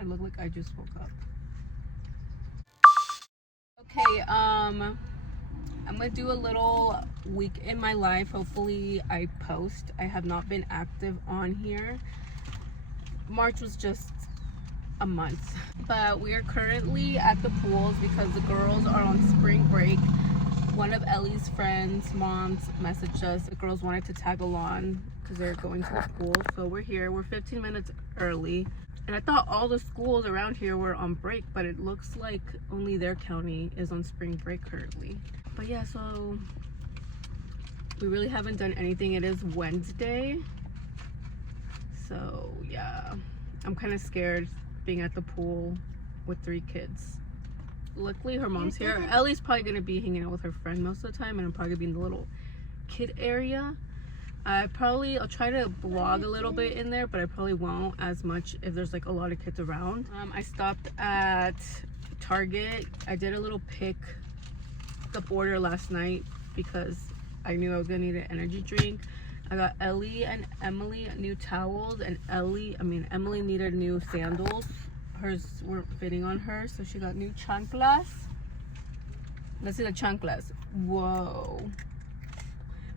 I look like I just woke up. Okay, I'm gonna do a little week in my life. Hopefully I post. I have not been active on here. March was just a month, but we are currently at the pools because the girls are on spring break. One of Ellie's friends' moms messaged us. The girls wanted to tag along because they're going to the pool, so we're here. We're 15 minutes early, and I thought all the schools around here were on break, but it looks like only their county is on spring break currently. But yeah, so we really haven't done anything. It is Wednesday, so yeah, I'm kind of scared being at the pool with 3 kids. Luckily her mom's here. Ellie's probably gonna be hanging out with her friend most of the time, and I'm probably gonna be in the little kid area. I'll try to vlog a little bit in there, but I probably won't as much if there's like a lot of kids around. I stopped at Target. I did a little pick up order last night because I knew I was gonna need an energy drink. I got Ellie and Emily new towels, and Emily needed new sandals. Hers weren't fitting on her, so she got new chanclas. Let's see the chanclas. Whoa.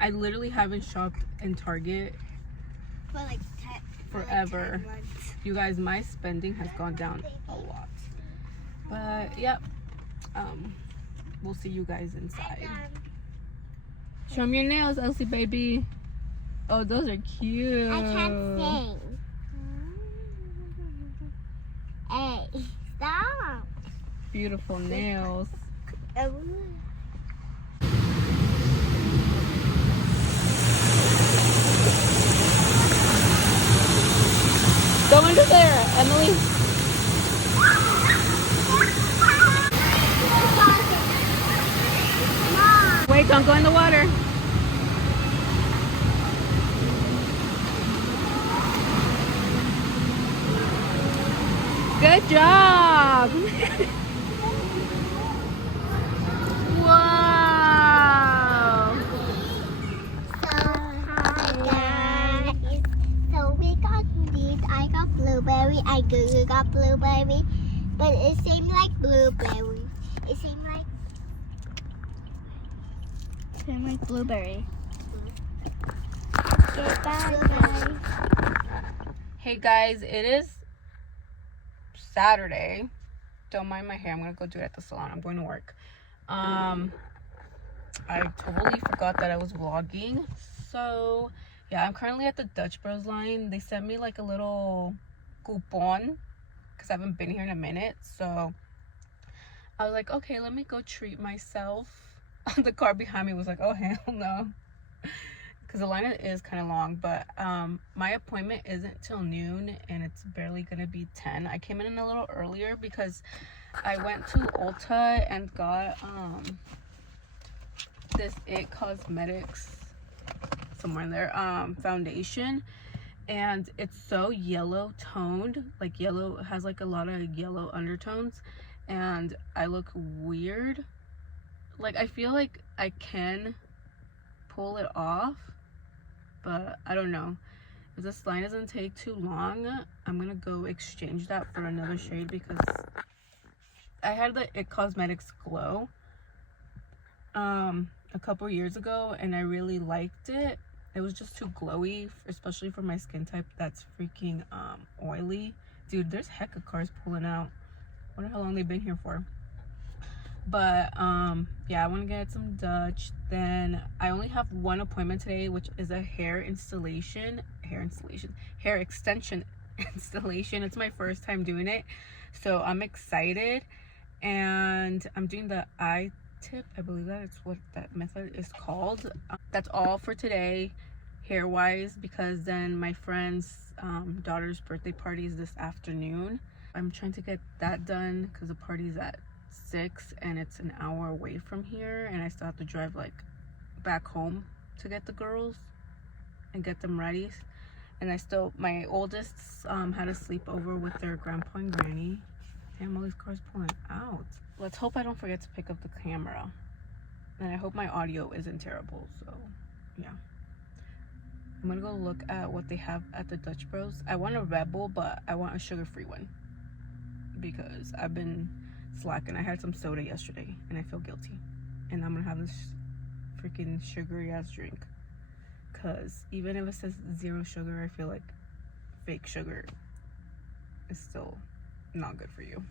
I literally haven't shopped in Target for like forever. You guys, my spending has gone down a lot. But yep, we'll see you guys inside. Show me your nails, Elsie baby. Oh, those are cute. I can't sing. Hey, stop. Beautiful nails. Go under there, Emily. Wait, don't go in the water. Good job. Wow. So we got these. I got blueberry. I got blueberry, but it seemed like blueberry. It seemed like blueberry. Goodbye, guys. Hey guys, it is Saturday. Don't mind my hair. I'm gonna go do it at the salon. I'm going to work. I totally forgot that I was vlogging. So yeah, I'm currently at the Dutch Bros line. They sent me like a little coupon because I haven't been here in a minute. So I was like, okay, let me go treat myself. The car behind me was like, oh hell no, because the line is kind of long. But my appointment isn't till noon, and it's barely gonna be 10. I came in a little earlier because I went to Ulta and got this It Cosmetics, somewhere in there, foundation, and it's so yellow toned, like yellow, has like a lot of yellow undertones, and I look weird. Like, I feel like I can pull it off, but I don't know. If this line doesn't take too long, I'm gonna go exchange that for another shade, because I had the It Cosmetics Glow a couple years ago, and I really liked it. It was just too glowy, especially for my skin type that's freaking oily. Dude, there's hecka cars pulling out. Wonder how long they've been here for. But yeah, I want to get some Dutch. Then I only have one appointment today, which is a hair extension installation. It's my first time doing it, so I'm excited. And I'm doing the eye tip, I believe that is what that method is called. That's all for today hair wise, because then my friend's daughter's birthday party is this afternoon. I'm trying to get that done because the party's at 6 and it's an hour away from here, and I still have to drive like back home to get the girls and get them ready. And my oldest had a sleepover with their grandpa and granny. Damn, all these cars pulling out. Let's hope I don't forget to pick up the camera, and I hope my audio isn't terrible. So yeah, I'm gonna go look at what they have at the Dutch Bros. I want a Rebel, but I want a sugar-free one. because I've been slacking. I had some soda yesterday and I feel guilty. And I'm gonna have this freaking sugary ass drink. Cause even if it says 0 sugar, I feel like fake sugar is still not good for you.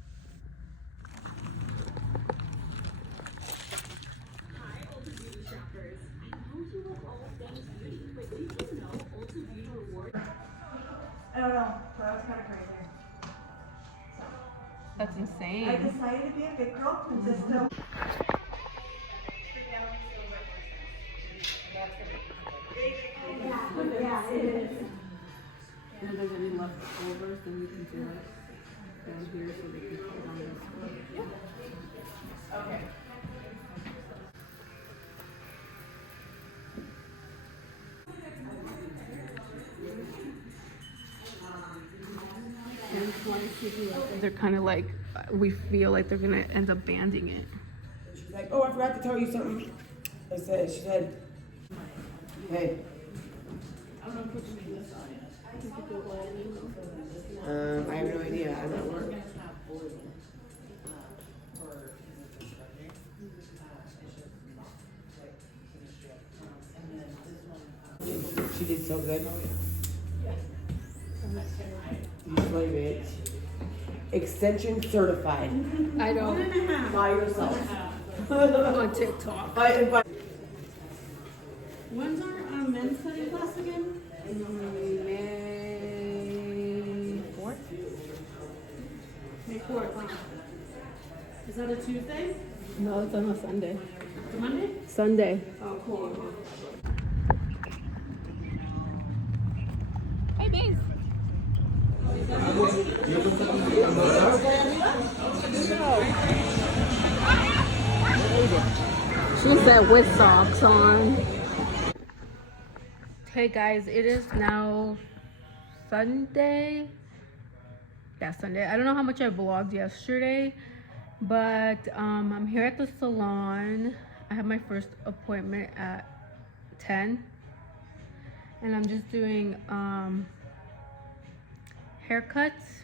I don't know, but that was kind of crazy. That's insane. I decided to be a big girl and just Yeah, it is. If there's any leftovers, then we can do it down here so they can put it on this. Okay. They're kind of like, we feel like they're gonna end up banding it. She's like, oh, I forgot to tell you something. She said, hey. I have no idea. I'm at work. She did so good. You slay bitch. Extension certified. I don't. By yourself. On TikTok. When's our men's study class again? May 4th? May 4th. Huh? Is that a Tuesday? No, it's on a Sunday. It's a Monday? Sunday. Oh, cool. Hey, babes. She said with socks on. Hey guys, it is now Sunday. Yeah, Sunday. I don't know how much I vlogged yesterday, but I'm here at the salon. I have my first appointment at 10, and I'm just doing haircuts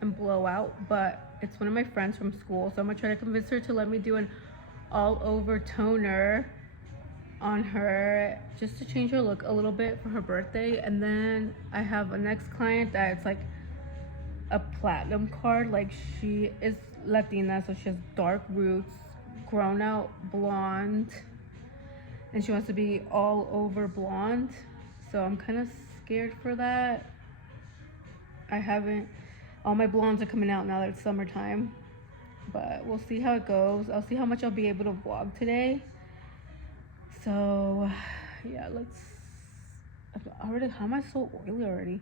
and blowout, but it's one of my friends from school, so I'm gonna try to convince her to let me do an all over toner on her just to change her look a little bit for her birthday. And then I have a next client that's like a platinum card. Like, she is Latina, so she has dark roots, grown out blonde, and she wants to be all over blonde, so I'm kind of scared for that. All my blondes are coming out now that it's summertime, but we'll see how it goes. I'll see how much I'll be able to vlog today. So yeah, how am I so oily already?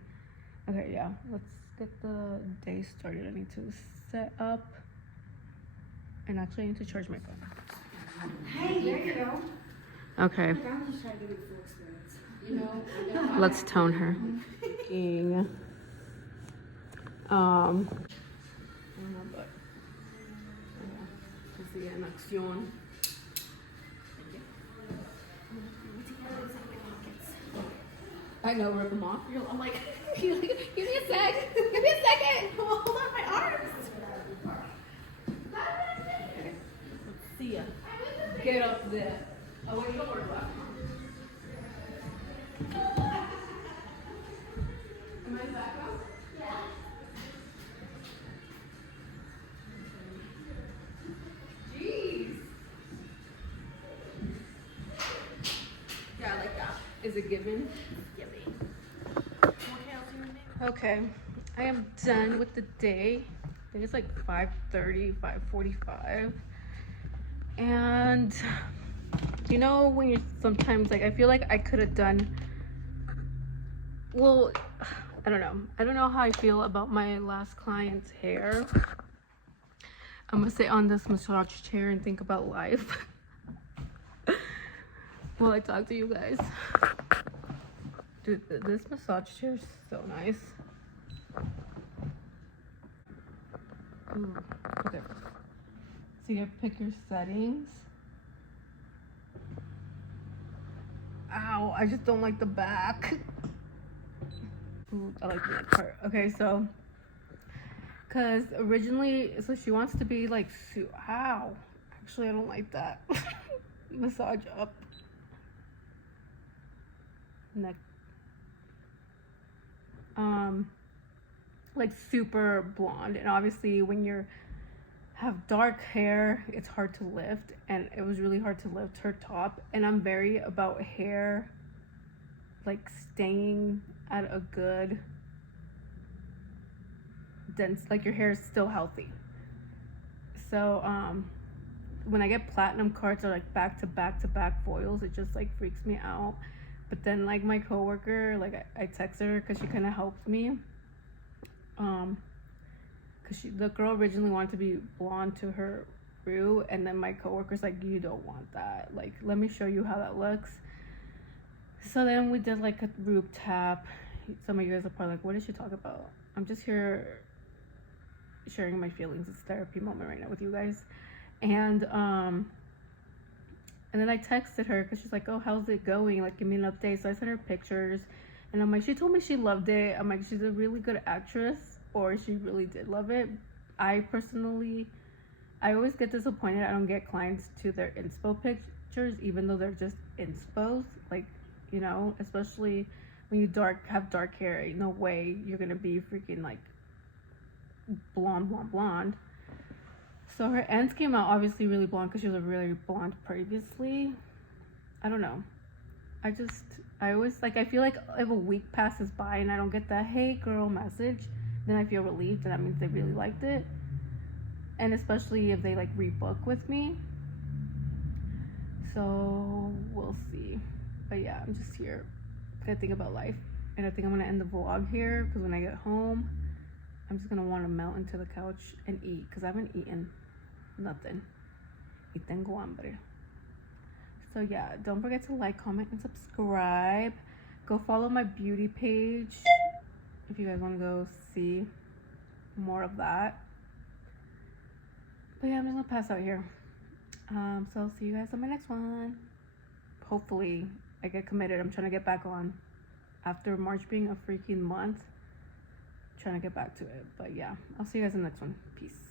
Okay, yeah, let's get the day started. I need to set up, and actually I need to charge my phone. Hey, there you go. Okay, I'm just trying to give you full experience. You know, let's tone her. But sigue en acción. I know, rip them off. I'm like, give me a sec. Give me a second. Hold on my arms. Okay. Let's see ya. Get up there. Oh wait, don't worry about it. Am I in the background? Yeah. Jeez. Yeah, I like that. Is it given? Okay, I am done with the day. I think it's like 5:30, 5:45. And you know, when you're sometimes like, I feel like I could have done, well, I don't know how I feel about my last client's hair. I'm gonna sit on this massage chair and think about life while I talk to you guys. Dude, this massage chair is so nice. Ooh, okay. So you pick your settings. Ow, I just don't like the back. Ooh, I like the neck part. Okay, so Because originally, so she wants to be like, ow. Actually, I don't like that. Massage up. Neck. Like super blonde. And obviously when you're have dark hair, it's hard to lift. And it was really hard to lift her top. And I'm very about hair, like staying at a good dense, like your hair is still healthy. So when I get platinum cards or like back to back foils, it just like freaks me out. But then like my coworker, like I texted her because she kind of helped me, because the girl originally wanted to be blonde to her root, and then my coworker's like, you don't want that, like let me show you how that looks. So then we did like a root tap. Some of you guys are probably like, what did she talk about? I'm just here sharing my feelings. It's a therapy moment right now with you guys. And then I texted her because she's like, oh, how's it going, like give me an update. So I sent her pictures, and I'm like, she told me she loved it. I'm like, she's a really good actress, or she really did love it. I always get disappointed I don't get clients to their inspo pictures, even though they're just inspos, like, you know, especially when you have dark hair. Ain't no way you're gonna be freaking like blonde. So her ends came out obviously really blonde because she was a really blonde previously. I don't know. I always like, I feel like if a week passes by and I don't get that hey girl message, then I feel relieved, and that means they really liked it. And especially if they like rebook with me. So we'll see. But yeah, I'm just here gonna think about life. And I think I'm gonna end the vlog here because when I get home, I'm just gonna want to melt into the couch and eat because I haven't eaten nothing. Y tengo hambre. So yeah, don't forget to like, comment, and subscribe. Go follow my beauty page if you guys want to go see more of that. But yeah, I'm just gonna pass out here. So I'll see you guys on my next one. Hopefully I get committed. I'm trying to get back on after March being a freaking month. Trying to get back to it. But yeah, I'll see you guys in the next one. Peace.